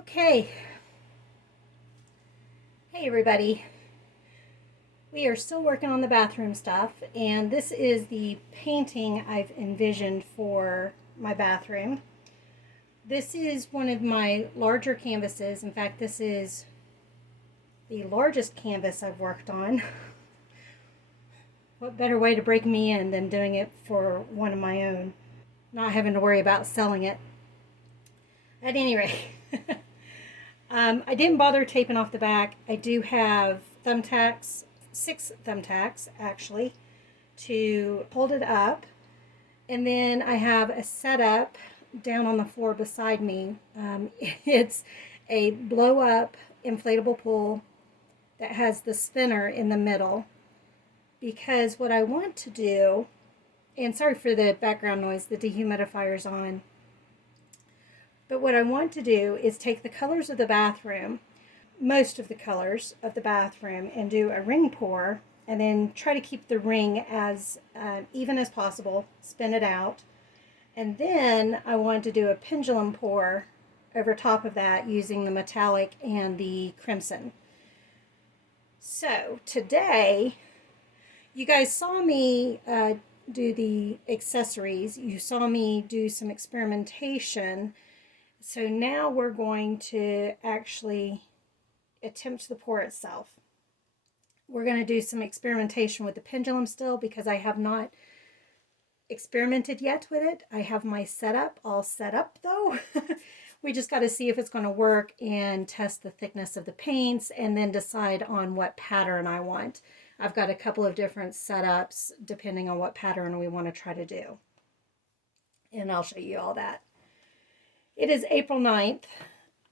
Okay. Hey everybody. We are still working on the bathroom stuff, and this is the painting I've envisioned for my bathroom. This is one of my larger canvases. In fact, this is the largest canvas I've worked on. What better way to break me in than doing it for one of my own, not having to worry about selling it. At any rate, I didn't bother taping off the back. I do have thumbtacks, 6 thumbtacks actually, to hold it up. And then I have a setup down on the floor beside me. It's a blow up inflatable pool that has the spinner in the middle. Because what I want to do, and sorry for the background noise, the dehumidifier's on. But what I want to do is take the colors of the bathroom, most of the colors of the bathroom, and do a ring pour, and then try to keep the ring as even as possible, spin it out. And then I want to do a pendulum pour over top of that using the metallic and the crimson. So today, you guys saw me do the accessories. You saw me do some experimentation. So now we're going to actually attempt the pour itself. We're going to do some experimentation with the pendulum still because I have not experimented yet with it. I have my setup all set up though. We just got to see if it's going to work and test the thickness of the paints and then decide on what pattern I want. I've got a couple of different setups depending on what pattern we want to try to do. And I'll show you all that. It is April 9th.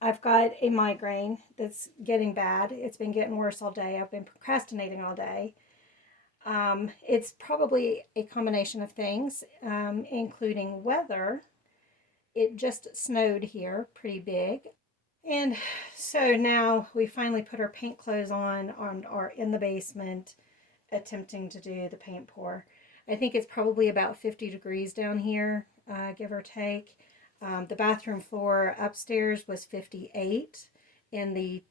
I've got a migraine that's getting bad. It's been getting worse all day. I've been procrastinating all day. It's probably a combination of things, including weather. It just snowed here pretty big. And so now we finally put our paint clothes on and are in the basement attempting to do the paint pour. I think it's probably about 50 degrees down here, give or take. The bathroom floor upstairs was 58, and the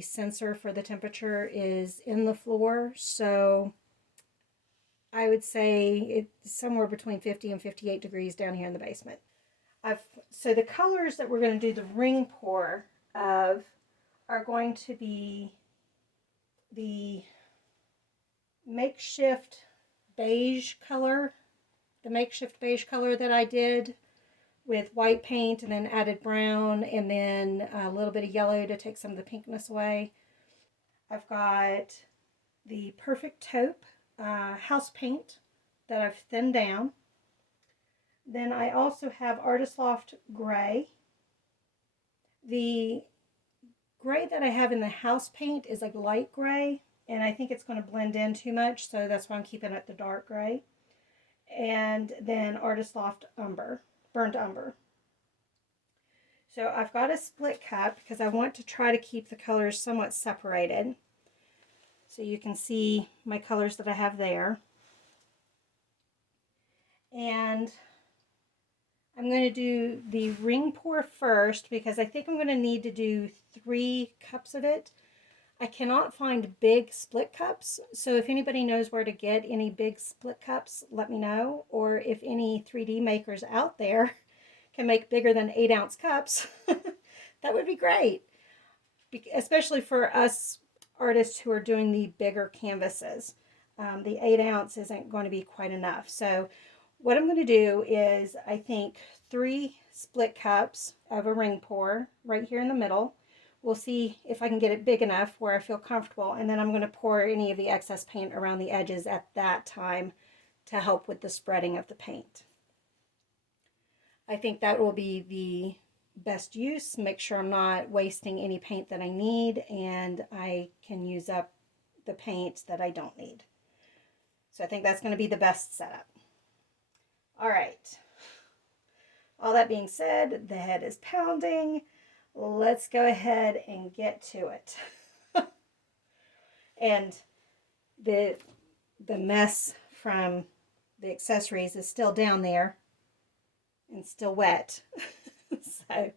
sensor for the temperature is in the floor, so I would say it's somewhere between 50 and 58 degrees down here in the basement. So the colors that we're going to do the ring pour of are going to be the makeshift beige color, that I did with white paint and then added brown and then a little bit of yellow to take some of the pinkness away. I've got the Perfect Taupe house paint that I've thinned down. Then I also have Artist Loft Gray. The gray that I have in the house paint is like light gray, and I think it's going to blend in too much, so that's why I'm keeping it the dark gray. And then Artist Loft Umber. Burnt umber. So I've got a split cup because I want to try to keep the colors somewhat separated. So you can see my colors that I have there. And I'm going to do the ring pour first because I think I'm going to need to do 3 cups of it. I cannot find big split cups, so if anybody knows where to get any big split cups, let me know. Or if any 3D makers out there can make bigger than 8-ounce cups, that would be great. Especially for us artists who are doing the bigger canvases. The 8-ounce isn't going to be quite enough. So what I'm going to do is, I think, 3 split cups of a ring pour right here in the middle. We'll see if I can get it big enough where I feel comfortable, and then I'm going to pour any of the excess paint around the edges at that time to help with the spreading of the paint. I think that will be the best use. Make sure I'm not wasting any paint that I need, and I can use up the paint that I don't need. So I think that's going to be the best setup. All right. All that being said, the head is pounding. Let's go ahead and get to it. And the mess from the accessories is still down there and still wet. So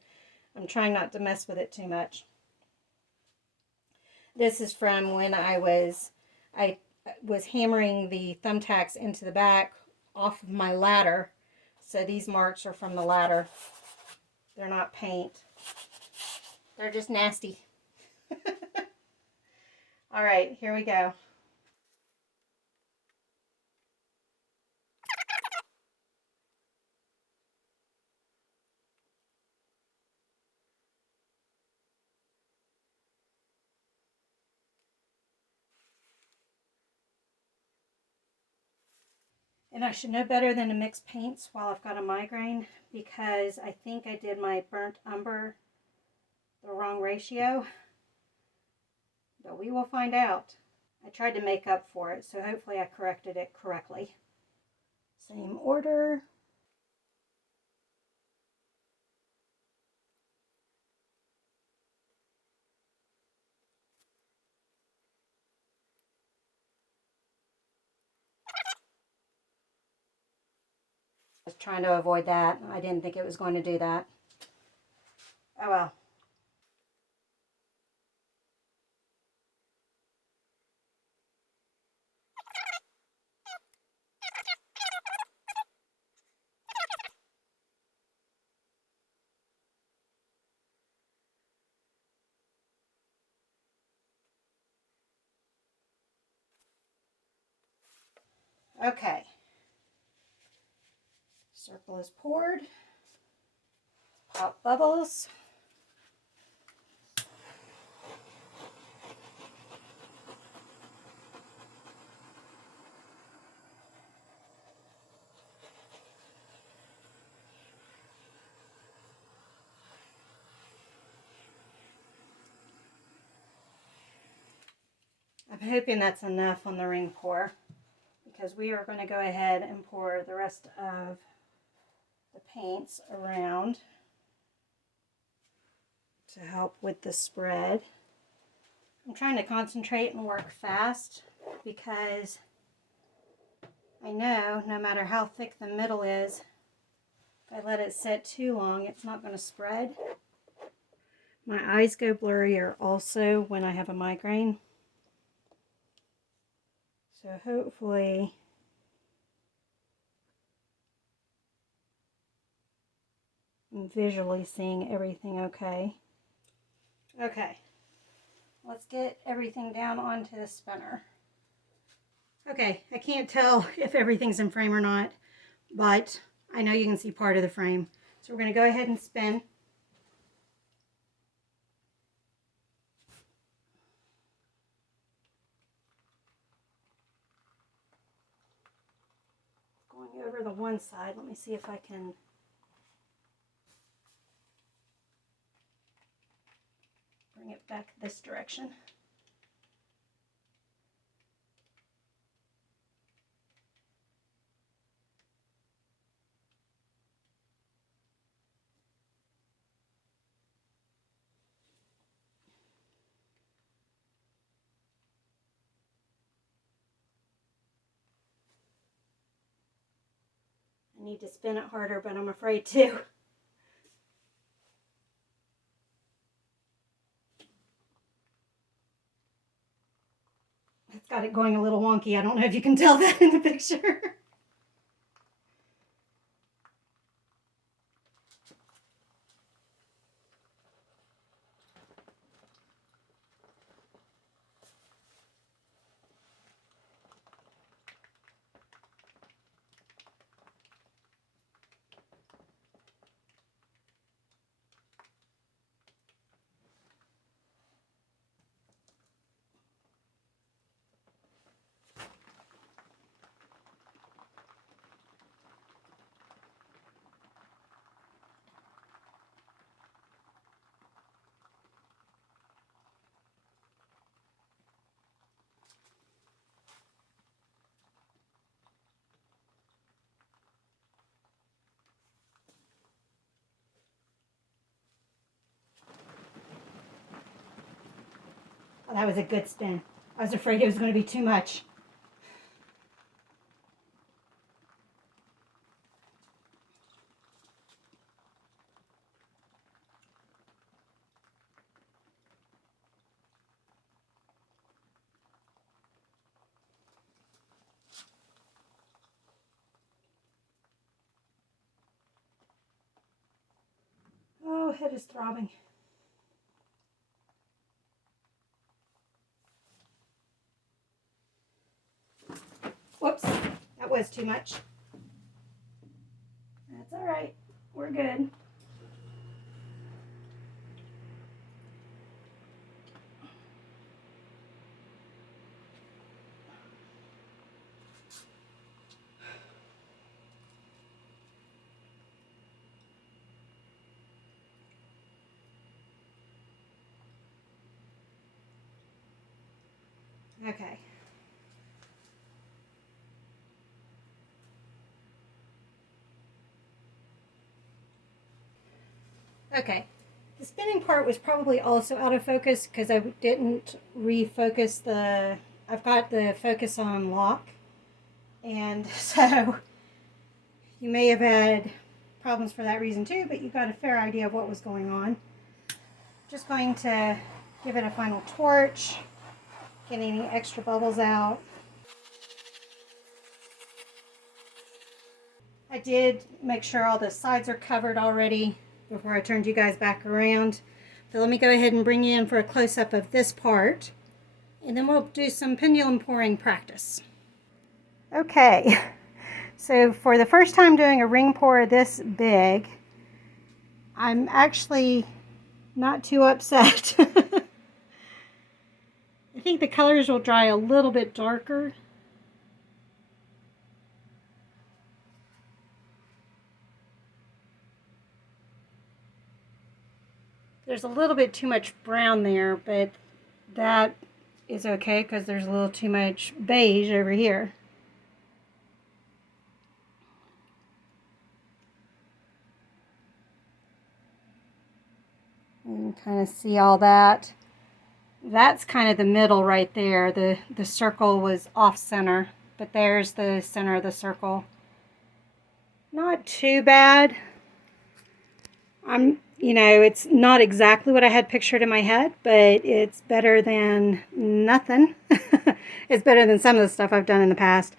I'm trying not to mess with it too much. This is from when I was hammering the thumbtacks into the back off of my ladder. So these marks are from the ladder. They're not paint. They're just nasty. All right, here we go. And I should know better than to mix paints while I've got a migraine, because I think I did my burnt umber the wrong ratio. But we will find out. I tried to make up for it, so hopefully I corrected it correctly. Same order. I was trying to avoid that. I didn't think it was going to do that. Oh well. Okay. Circle is poured. Pop bubbles. I'm hoping that's enough on the ring pour, because we are going to go ahead and pour the rest of the paints around to help with the spread. I'm trying to concentrate and work fast, because I know no matter how thick the middle is, if I let it sit too long, it's not going to spread. My eyes go blurrier also when I have a migraine. So hopefully I'm visually seeing everything okay. Okay, let's get everything down onto the spinner. Okay, I can't tell if everything's in frame or not, but I know you can see part of the frame. So we're going to go ahead and spin. Going over the one side, let me see if I can bring it back this direction. I need to spin it harder, but I'm afraid to. It's got it going a little wonky. I don't know if you can tell that in the picture. Oh, that was a good spin. I was afraid it was going to be too much. Oh, head is throbbing. Whoops, that was too much. That's all right. We're good. Okay. Okay. The spinning part was probably also out of focus because I didn't refocus the... I've got the focus on lock. And so you may have had problems for that reason too, but you got a fair idea of what was going on. Just going to give it a final torch, get any extra bubbles out. I did make sure all the sides are covered already before I turned you guys back around. So let me go ahead and bring you in for a close-up of this part, and then we'll do some pendulum pouring practice. Okay, so for the first time doing a ring pour this big, I'm actually not too upset. I think the colors will dry a little bit darker. There's a little bit too much brown there, but that is okay because there's a little too much beige over here. You can kind of see all that. That's kind of the middle right there. The circle was off center, but there's the center of the circle. Not too bad. It's not exactly what I had pictured in my head, but it's better than nothing. It's better than some of the stuff I've done in the past.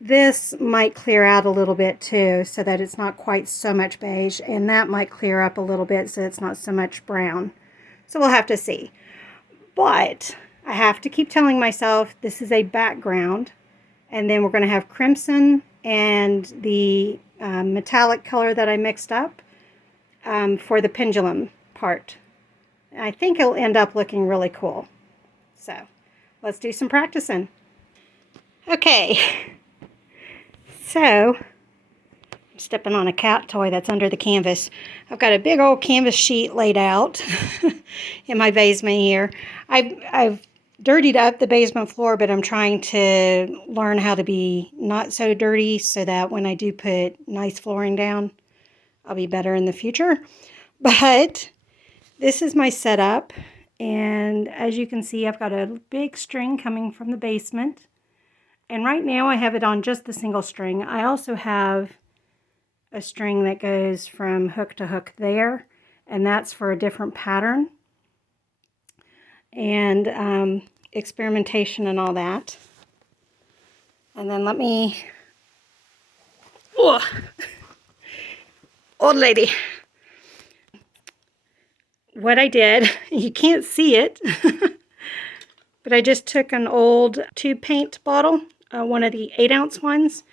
This might clear out a little bit too, so that it's not quite so much beige, and that might clear up a little bit so it's not so much brown. So we'll have to see. But I have to keep telling myself this is a background, and then we're going to have crimson and the metallic color that I mixed up for the pendulum part. I think it'll end up looking really cool. So let's do some practicing. Okay, so I'm stepping on a cat toy that's under the canvas. I've got a big old canvas sheet laid out in my basement here. I've dirtied up the basement floor, but I'm trying to learn how to be not so dirty so that when I do put nice flooring down, I'll be better in the future. But this is my setup, and as you can see, I've got a big string coming from the basement, and right now I have it on just the single string. I also have a string that goes from hook to hook there, and that's for a different pattern and experimentation and all that. And then let me... Oh, old lady. What I did, you can't see it, but I just took an old tube paint bottle, one of the 8-ounce ones.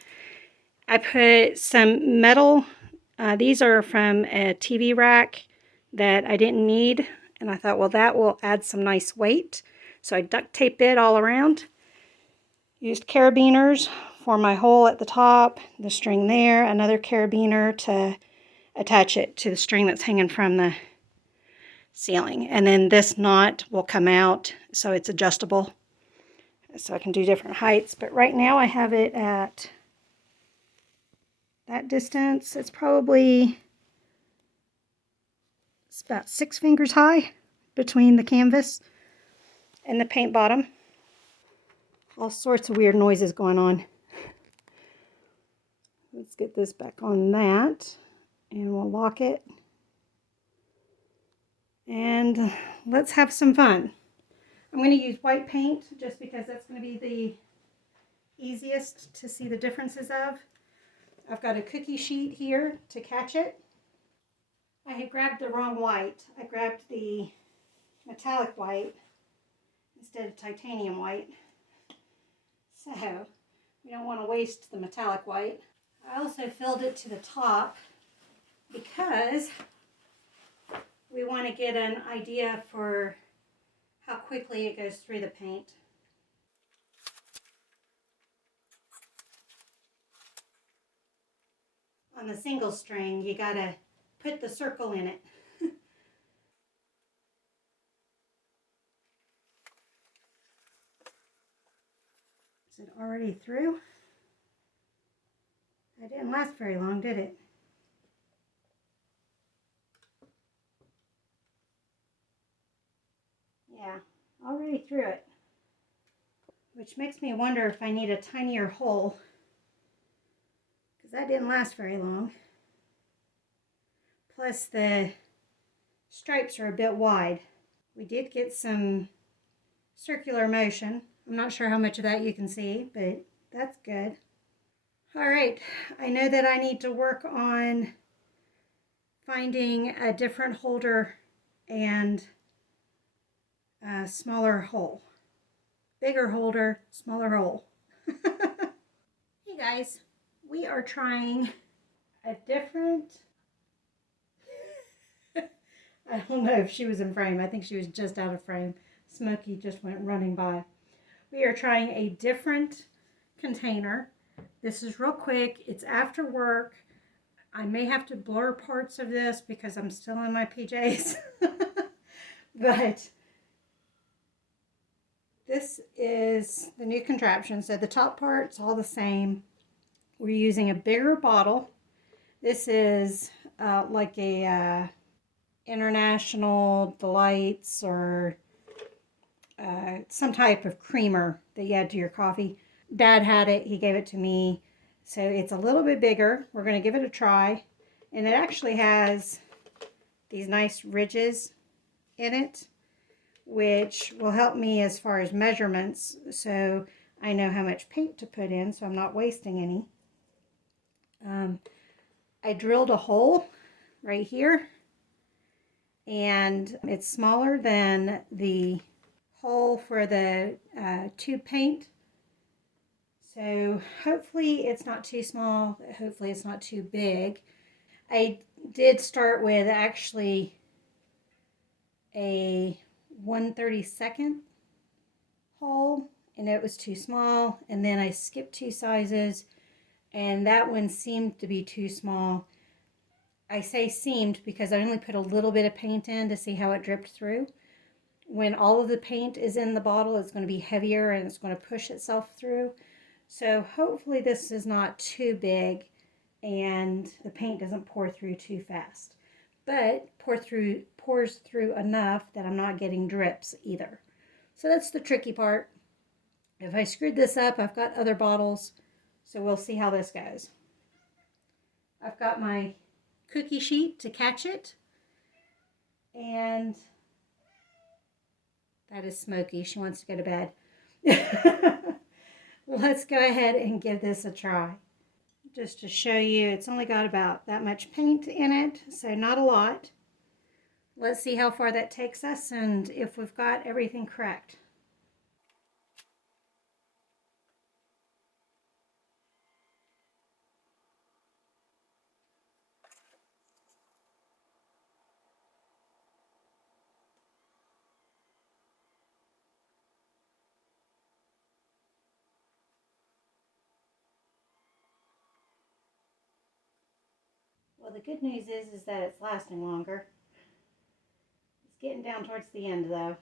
I put some metal, these are from a TV rack that I didn't need, and I thought, well, that will add some nice weight. So I duct taped it all around. Used carabiners for my hole at the top, the string there, another carabiner to attach it to the string that's hanging from the ceiling. And then this knot will come out so it's adjustable. So I can do different heights. But right now I have it at that distance. It's about 6 fingers high between the canvas and the paint bottom. All sorts of weird noises going on. Let's get this back on that, and we'll lock it. And let's have some fun. I'm going to use white paint just because that's going to be the easiest to see the differences of. I've got a cookie sheet here to catch it. I had grabbed the wrong white. I grabbed the metallic white instead of titanium white. So we don't want to waste the metallic white. I also filled it to the top because we want to get an idea for how quickly it goes through the paint. On the single string, you gotta put the circle in it. Is it already through? That didn't last very long, did it? Yeah, already through it. Which makes me wonder if I need a tinier hole, because that didn't last very long. Plus the stripes are a bit wide. We did get some circular motion. I'm not sure how much of that you can see, but that's good. All right, I know that I need to work on finding a different holder and a smaller hole. Bigger holder, smaller hole. Hey guys, we are trying a different... I don't know if she was in frame. I think she was just out of frame. Smokey just went running by. We are trying a different container. This is real quick. It's after work. I may have to blur parts of this because I'm still in my PJs. But this is the new contraption. So the top part's all the same. We're using a bigger bottle. This is like a International Delights or some type of creamer that you add to your coffee. Dad had it. He gave it to me. So it's a little bit bigger. We're going to give it a try. And it actually has these nice ridges in it, which will help me as far as measurements, so I know how much paint to put in, so I'm not wasting any. I drilled a hole right here, and it's smaller than the hole for the tube paint. So hopefully it's not too small, hopefully it's not too big. I did start with actually a 1/32 hole, and it was too small, and then I skipped 2 sizes, and that one seemed to be too small. I say seemed because I only put a little bit of paint in to see how it dripped through. When all of the paint is in the bottle, it's going to be heavier and it's going to push itself through. So hopefully this is not too big and the paint doesn't pour through too fast. But pours through enough that I'm not getting drips either. So that's the tricky part. If I screwed this up, I've got other bottles, so we'll see how this goes. I've got my cookie sheet to catch it, and that is Smokey. She wants to go to bed. Let's go ahead and give this a try. Just to show you, it's only got about that much paint in it, so not a lot. Let's see how far that takes us and if we've got everything correct. Well, the good news is that it's lasting longer. It's getting down towards the end though.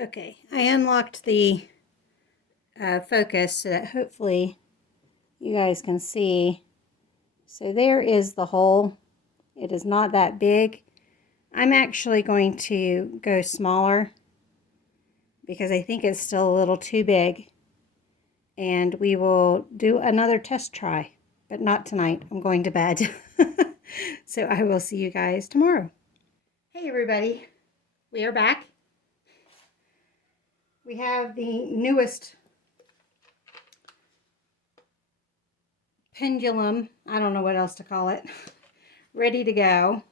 Okay, I unlocked the focus so that hopefully you guys can see. So there is the hole. It is not that big. I'm actually going to go smaller because I think it's still a little too big. And we will do another test try, but not tonight. I'm going to bed. So I will see you guys tomorrow. Hey everybody, we are back. We have the newest Pendulum, I don't know what else to call it, ready to go.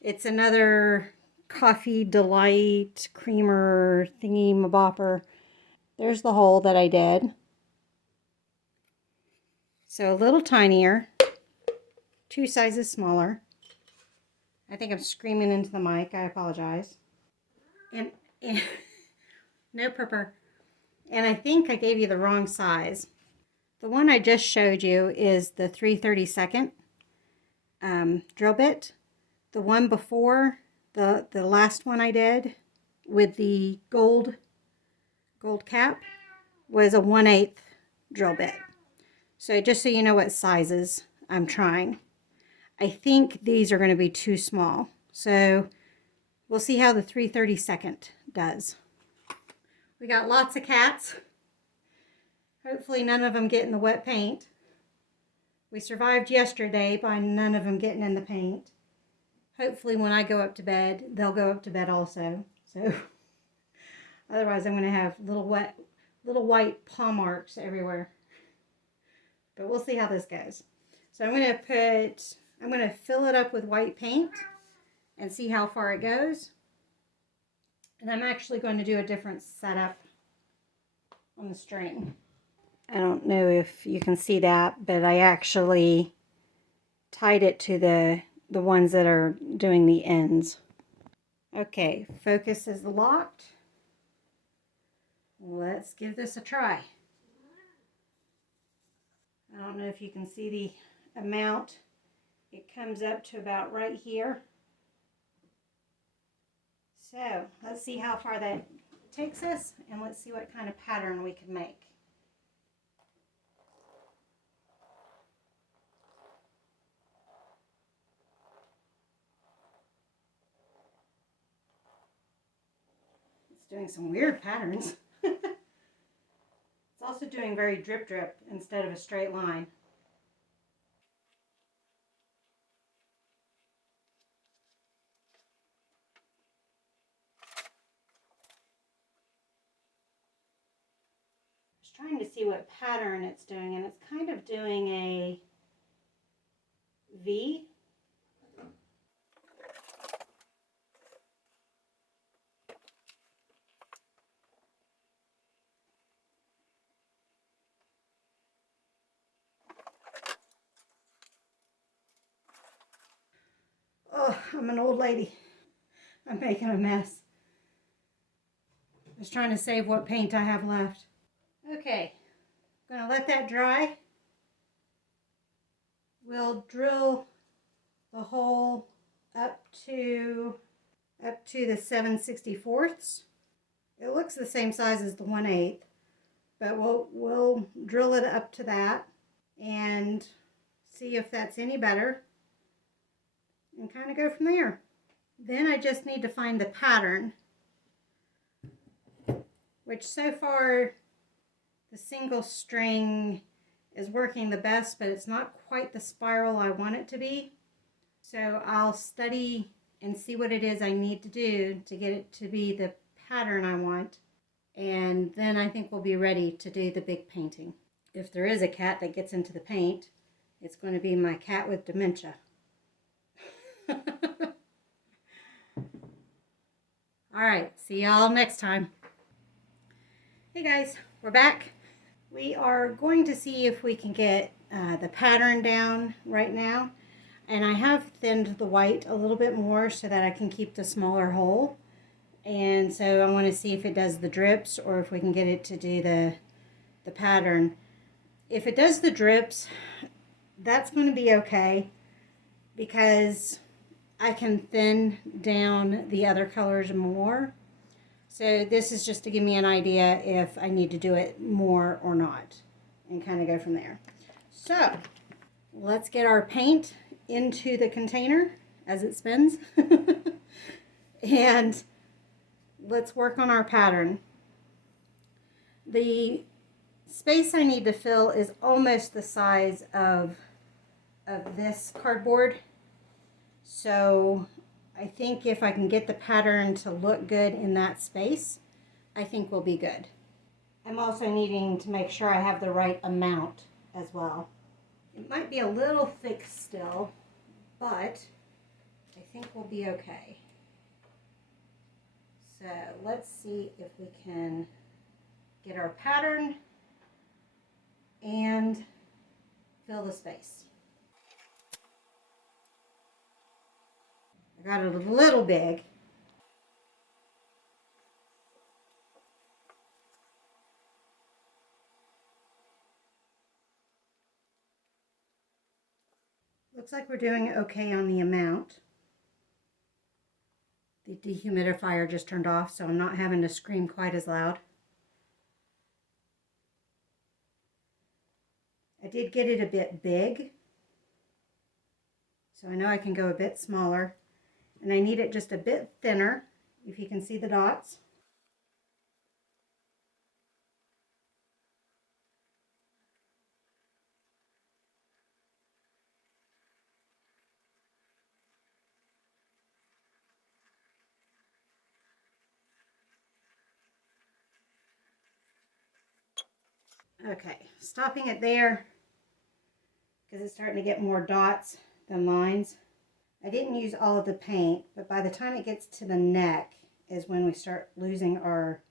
It's another coffee delight creamer thingy mabopper. There's the hole that I did. So a little tinier, 2 sizes smaller. I think I'm screaming into the mic. I apologize. And no purpur. And I think I gave you the wrong size. The one I just showed you is the 3/32 drill bit. The one before, the last one I did with the gold cap was a 1/8 drill bit. So just so you know what sizes I'm trying. I think these are going to be too small. So we'll see how the 3/32 does. We got lots of cats. Hopefully none of them get in the wet paint. We survived yesterday by none of them getting in the paint. Hopefully when I go up to bed, they'll go up to bed also. So otherwise I'm going to have little white paw marks everywhere. But we'll see how this goes. So I'm going to fill it up with white paint and see how far it goes. And I'm actually going to do a different setup on the string. I don't know if you can see that, but I actually tied it to the ones that are doing the ends. Okay, focus is locked. Let's give this a try. I don't know if you can see the amount. It comes up to about right here. So let's see how far that takes us, and let's see what kind of pattern we can make. It's doing some weird patterns. It's also doing very drip drip instead of a straight line. Trying to see what pattern it's doing, and it's kind of doing a V. Oh, I'm an old lady. I'm making a mess. I was trying to save what paint I have left. Okay, I'm going to let that dry. We'll drill the hole up to the 7/64. It looks the same size as the 1/8, but we'll drill it up to that and see if that's any better and kind of go from there. Then I just need to find the pattern, which so far the single string is working the best, but it's not quite the spiral I want it to be. So I'll study and see what it is I need to do to get it to be the pattern I want. And then I think we'll be ready to do the big painting. If there is a cat that gets into the paint, it's going to be my cat with dementia. All right, see y'all next time. Hey guys, we're back. We are going to see if we can get the pattern down right now. And I have thinned the white a little bit more so that I can keep the smaller hole. And so I want to see if it does the drips or if we can get it to do the pattern. If it does the drips, that's going to be okay because I can thin down the other colors more. So this is just to give me an idea if I need to do it more or not and kind of go from there. So let's get our paint into the container as it spins and let's work on our pattern. The space I need to fill is almost the size of this cardboard. So I think if I can get the pattern to look good in that space, I think will be good. I'm also needing to make sure I have the right amount as well. It might be a little thick still, but I think we'll be okay. So let's see if we can get our pattern and fill the space. I got it a little big. Looks like we're doing okay on the amount. The dehumidifier just turned off, so I'm not having to scream quite as loud. I did get it a bit big, so I know I can go a bit smaller. And I need it just a bit thinner, if you can see the dots. Okay, stopping it there because it's starting to get more dots than lines. I didn't use all of the paint, but by the time it gets to the neck is when we start losing our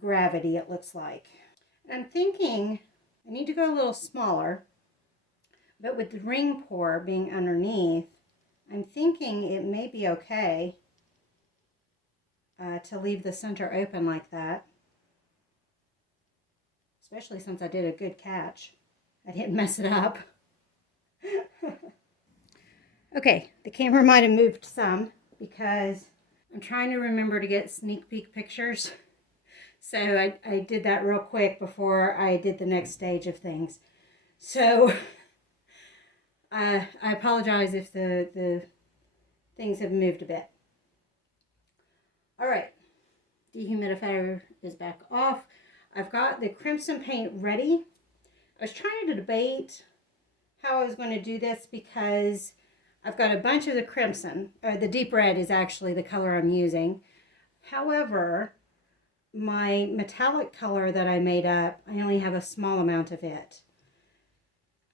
gravity, it looks like. And I'm thinking I need to go a little smaller, but with the ring pour being underneath, I'm thinking it may be okay to leave the center open like that. Especially since I did a good catch. I didn't mess it up. Okay, the camera might have moved some because I'm trying to remember to get sneak peek pictures. So I did that real quick before I did the next stage of things. So I apologize if the things have moved a bit. All right, dehumidifier is back off. I've got the crimson paint ready. I was trying to debate how I was going to do this because I've got a bunch of the crimson. The deep red is actually the color I'm using. However, my metallic color that I made up, I only have a small amount of it.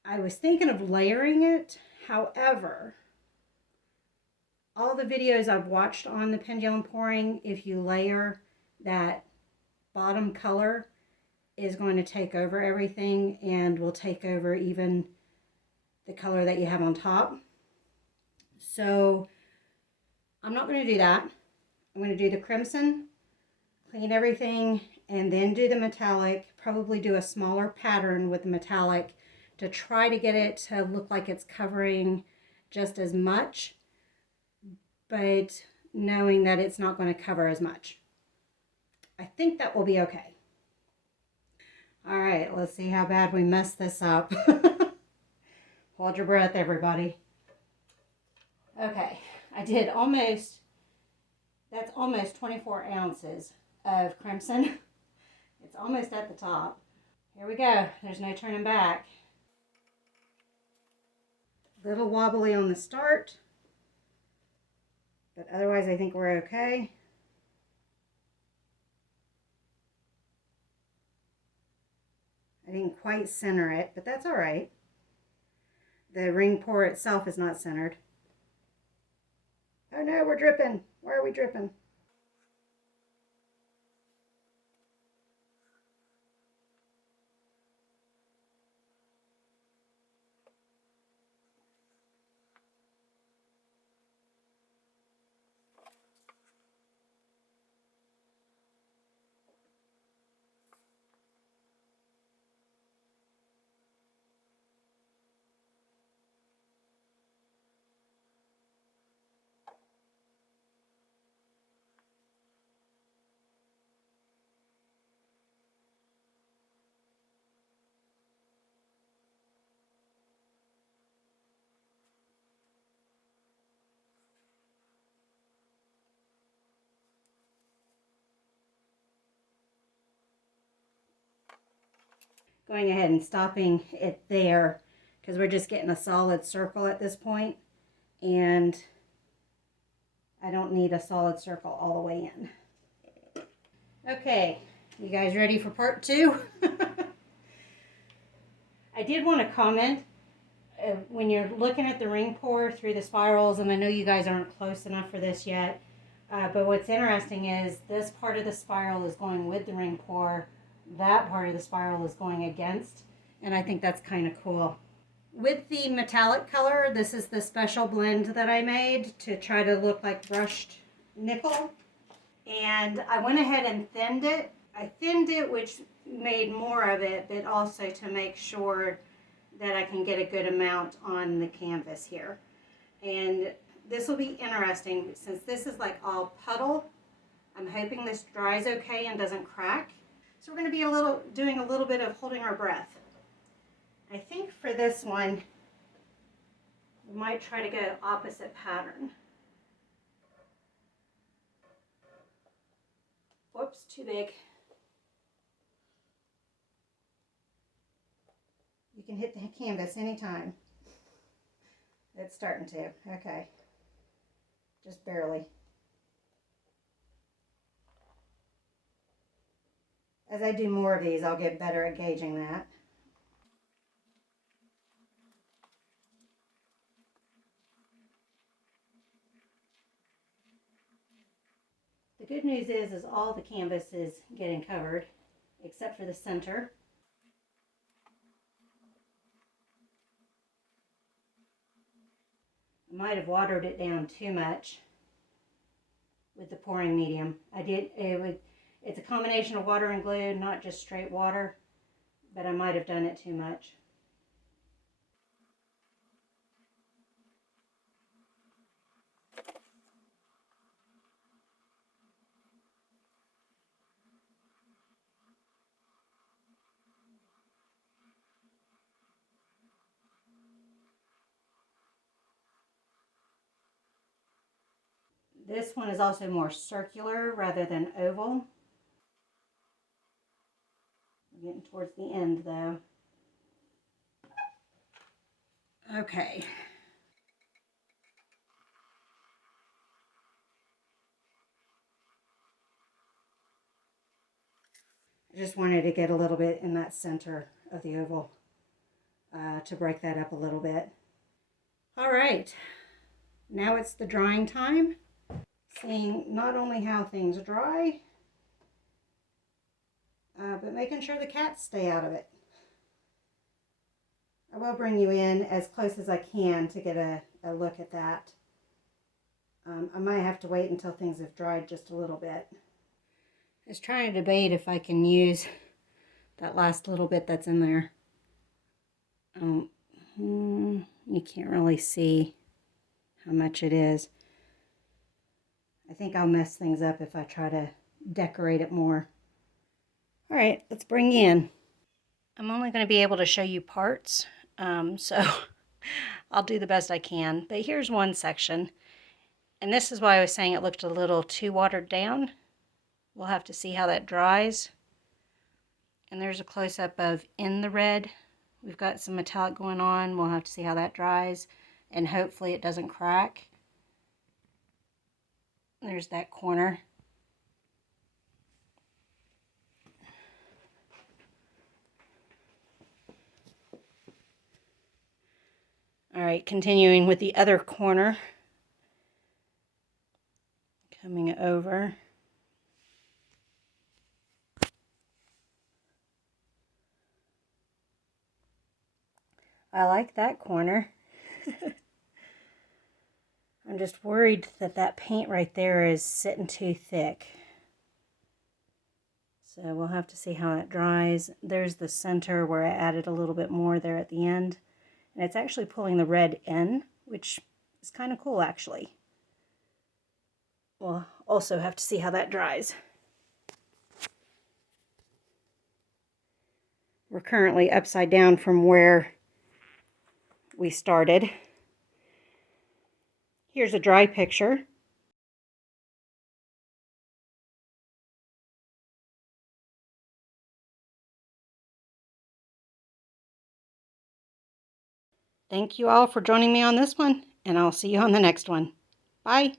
I was thinking of layering it. However, all the videos I've watched on the pendulum pouring, if you layer that bottom color, is going to take over everything and will take over even the color that you have on top. So I'm not going to do that. I'm going to do the crimson, clean everything, and then do the metallic. Probably do a smaller pattern with the metallic to try to get it to look like it's covering just as much, but knowing that it's not going to cover as much. I think that will be okay. All right, let's see how bad we mess this up. Hold your breath, everybody. Okay, I did almost, that's almost 24 ounces of crimson. It's almost at the top. Here we go. There's no turning back. A little wobbly on the start, but otherwise I think we're okay. I didn't quite center it, but that's all right. The ring pour itself is not centered. Oh no, we're dripping. Why are we dripping? Going ahead and stopping it there because we're just getting a solid circle at this point, and I don't need a solid circle all the way in. Okay, you guys ready for part 2? I did want to comment, when you're looking at the ring pour through the spirals, and I know you guys aren't close enough for this yet, but what's interesting is this part of the spiral is going with the ring pour, that part of the spiral is going against, and I think that's kind of cool. With the metallic color, this is the special blend that I made to try to look like brushed nickel. And I went ahead and thinned it. I thinned it, which made more of it, but also to make sure that I can get a good amount on the canvas here. And this will be interesting since this is like all puddle. I'm hoping this dries okay and doesn't crack. So we're going to be doing a little bit of holding our breath. I think for this one, we might try to go opposite pattern. Whoops, too big. You can hit the canvas anytime. It's starting to. Okay. Just barely. As I do more of these, I'll get better at gauging that. The good news is all the canvas is getting covered, except for the center. I might have watered it down too much with the pouring medium. It's a combination of water and glue, not just straight water, but I might have done it too much. This one is also more circular rather than oval. We're getting towards the end though. Okay. I just wanted to get a little bit in that center of the oval to break that up a little bit. All right, now it's the drying time. Seeing not only how things dry, but making sure the cats stay out of it. I will bring you in as close as I can to get a look at that. I might have to wait until things have dried just a little bit. I was trying to debate if I can use that last little bit that's in there. You can't really see how much it is. I think I'll mess things up if I try to decorate it more. All right, let's bring you in. I'm only going to be able to show you parts, so I'll do the best I can. But here's one section, and this is why I was saying it looked a little too watered down. We'll have to see how that dries. And there's a close-up of in the red. We've got some metallic going on. We'll have to see how that dries, and hopefully it doesn't crack. There's that corner. All right, continuing with the other corner. Coming over. I like that corner. I'm just worried that that paint right there is sitting too thick. So we'll have to see how it dries. There's the center where I added a little bit more there at the end. And it's actually pulling the red in, which is kind of cool actually. We'll also have to see how that dries. We're currently upside down from where we started. Here's a dry picture. Thank you all for joining me on this one, and I'll see you on the next one. Bye.